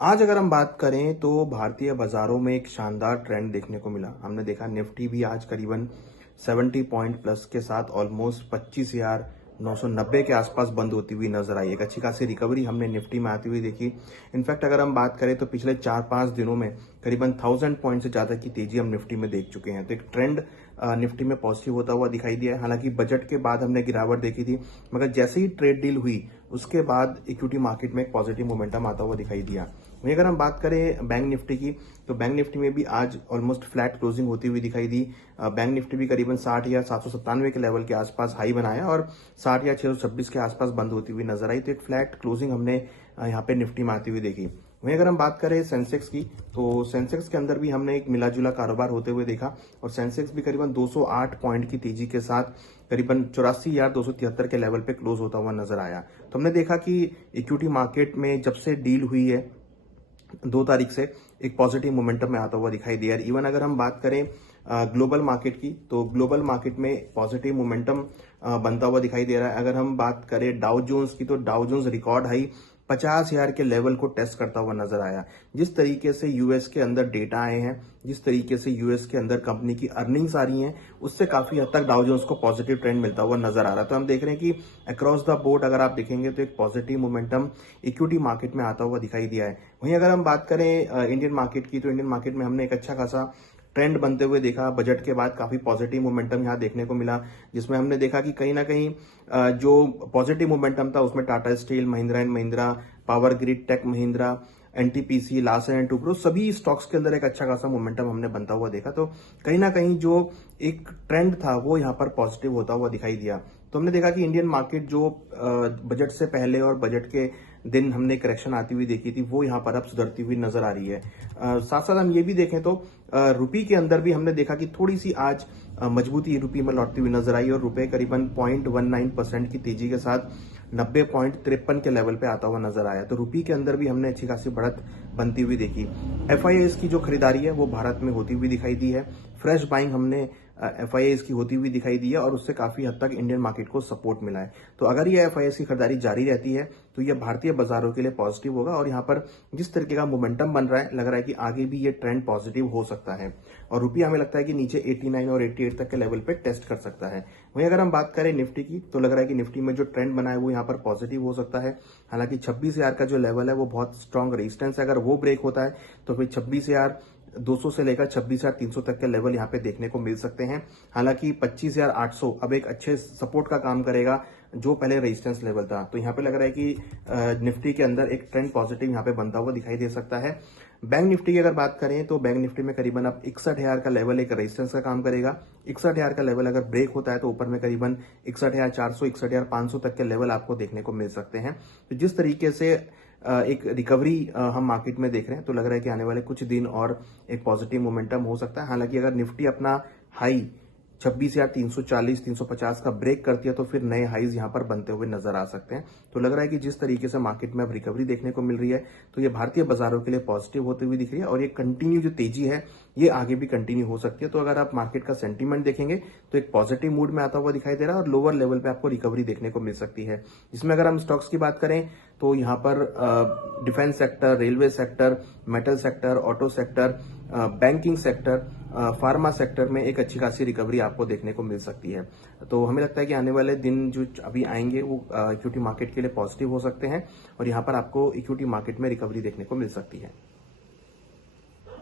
आज अगर हम बात करें तो भारतीय बाजारों में एक शानदार ट्रेंड देखने को मिला। हमने देखा निफ्टी भी आज करीबन 70 पॉइंट प्लस के साथ ऑलमोस्ट 25,990 के आसपास बंद होती हुई नजर आई। एक अच्छी खासी रिकवरी हमने निफ्टी में आती हुई देखी। इनफैक्ट अगर हम बात करें तो पिछले 4-5 दिनों में करीबन 1000 पॉइंट से ज्यादा की तेजी हम निफ्टी में देख चुके हैं। तो एक ट्रेंड निफ्टी में पॉजिटिव होता हुआ दिखाई दिया है। हालांकि बजट के बाद हमने गिरावट देखी थी, मगर जैसे ही ट्रेड डील हुई उसके बाद इक्विटी मार्केट में एक पॉजिटिव मोमेंटम आता हुआ दिखाई दिया। वहीं अगर हम बात करें बैंक निफ्टी की, तो बैंक निफ्टी में भी आज ऑलमोस्ट फ्लैट क्लोजिंग होती हुई दिखाई दी। बैंक निफ्टी भी करीबन 60,797 के लेवल के आसपास हाई बनाया और 60,626 के आसपास बंद होती हुई नजर आई। तो एक फ्लैट क्लोजिंग हमने यहाँ पे निफ्टी में आती हुई देखी। वहीं अगर हम बात करें सेंसेक्स की, तो सेंसेक्स के अंदर भी हमने एक मिला जुला कारोबार होते हुए देखा और सेंसेक्स भी करीबन 208 पॉइंट की तेजी के साथ करीबन 84,273 के लेवल पे क्लोज होता हुआ नजर आया। तो हमने देखा कि इक्विटी मार्केट में जब से डील हुई है 2 तारीख से एक पॉजिटिव मोमेंटम में आता हुआ दिखाई दिया। इवन अगर हम बात करें ग्लोबल मार्केट की, तो ग्लोबल मार्केट में पॉजिटिव मोमेंटम बनता हुआ दिखाई दे रहा है। अगर हम बात करें डाउ जोन्स की, तो डाउ जोन्स रिकॉर्ड हाई 50,000 के लेवल को टेस्ट करता हुआ नजर आया। जिस तरीके से यूएस के अंदर डेटा आए हैं, जिस तरीके से यूएस के अंदर कंपनी की अर्निंग्स आ रही हैं, उससे काफी हद तक डाउ जोन्स को पॉजिटिव ट्रेंड मिलता हुआ नजर आ रहा है। तो हम देख रहे हैं कि अक्रॉस द बोर्ड अगर आप देखेंगे तो एक पॉजिटिव मोमेंटम इक्विटी मार्केट में आता हुआ दिखाई दिया है। वहीं अगर हम बात करें इंडियन मार्केट की, तो इंडियन मार्केट में हमने एक अच्छा खासा ट्रेंड बनते हुए देखा। बजट के बाद काफी पॉजिटिव मोमेंटम यहाँ देखने को मिला, जिसमें हमने देखा कि कहीं ना कहीं जो पॉजिटिव मोमेंटम था उसमें Tata Steel, Mahindra and Mahindra, power grid, tech Mahindra, NTPC, Larsen and Toubro, सभी स्टॉक्स के अंदर एक अच्छा खासा मोमेंटम हमने बनता हुआ देखा। तो कहीं ना कहीं जो एक ट्रेंड था वो यहाँ पर पॉजिटिव होता हुआ दिखाई दिया। तो हमने देखा कि इंडियन मार्केट जो बजट से पहले और बजट के दिन हमने करेक्शन आती हुई देखी थी, वो यहाँ पर अब सुधरती हुई नजर आ रही है। साथ साथ हम ये भी देखें तो रुपये के अंदर भी हमने देखा कि थोड़ी सी आज मजबूती रुपये में लौटती हुई नजर आई और रुपये करीबन 0.19% की तेजी के साथ 90.53 के लेवल पे आता हुआ नजर आया। तो रुपये के अंदर भी हमने अच्छी खासी बढ़त बनती हुई देखी। एफआईआईज की जो खरीदारी है वो भारत में होती हुई दिखाई दी है। फ्रेश बाइंग हमने एफआईआईज की होती हुई दिखाई दी है और उससे काफी हद तक इंडियन मार्केट को सपोर्ट मिला है। तो अगर ये एफआईआईज की खरीदारी जारी रहती है तो ये भारतीय बाजारों के लिए पॉजिटिव होगा और यहाँ पर जिस तरीके का मोमेंटम बन रहा है, लग रहा है कि आगे भी ये ट्रेंड पॉजिटिव हो सकता है और रुपया हमें लगता है कि नीचे 89 और 88 तक के लेवल पे टेस्ट कर सकता है। वहीं अगर हम बात करें निफ्टी की, तो लग रहा है कि निफ्टी में जो ट्रेंड बना है वो यहाँ पर पॉजिटिव हो सकता है। हालांकि 26,000 का जो लेवल है वो बहुत स्ट्रॉन्ग रेजिस्टेंस है। अगर वो ब्रेक होता है तो फिर 26,200 से लेकर 26,300 तक के लेवल यहाँ पे देखने को मिल सकते हैं। हालांकि 25,800 अब एक अच्छे सपोर्ट का काम करेगा जो पहले रेजिस्टेंस लेवल था। तो यहाँ पे लग रहा है कि निफ्टी के अंदर एक ट्रेंड पॉजिटिव यहाँ पे बनता हुआ दिखाई दे सकता है। बैंक निफ्टी की अगर बात करें तो बैंक निफ्टी में करीबन अब 61,000 का लेवल एक रेजिस्टेंस का काम करेगा। 61,000 का लेवल अगर ब्रेक होता है तो ऊपर में करीबन 61,400, 61,500 तक के लेवल आपको देखने को मिल सकते हैं। तो जिस तरीके से एक रिकवरी हम मार्केट में देख रहे हैं, तो लग रहा है कि आने वाले कुछ दिन और एक पॉजिटिव मोमेंटम हो सकता है। हालांकि अगर निफ्टी अपना हाई 26,340, 350 का ब्रेक करती है तो फिर नए हाईज यहां पर बनते हुए नजर आ सकते हैं। तो लग रहा है कि जिस तरीके से मार्केट में अब रिकवरी देखने को मिल रही है, तो ये भारतीय बाजारों के लिए पॉजिटिव होती हुई दिख रही है और ये कंटिन्यू जो तेजी है ये आगे भी कंटिन्यू हो सकती है। तो अगर आप मार्केट का सेंटीमेंट देखेंगे तो एक पॉजिटिव मूड में आता हुआ दिखाई दे रहा है और लोअर लेवल पे आपको रिकवरी देखने को मिल सकती है। इसमें अगर हम स्टॉक्स की बात करें तो यहाँ पर defence sector, railway sector, metal sector, auto sector, banking sector, pharma sector में एक अच्छी खासी रिकवरी आपको देखने को मिल सकती है। तो हमें लगता है कि आने वाले दिन जो अभी आएंगे वो इक्विटी मार्केट के लिए पॉजिटिव हो सकते हैं और यहाँ पर आपको इक्विटी मार्केट में रिकवरी देखने को मिल सकती है।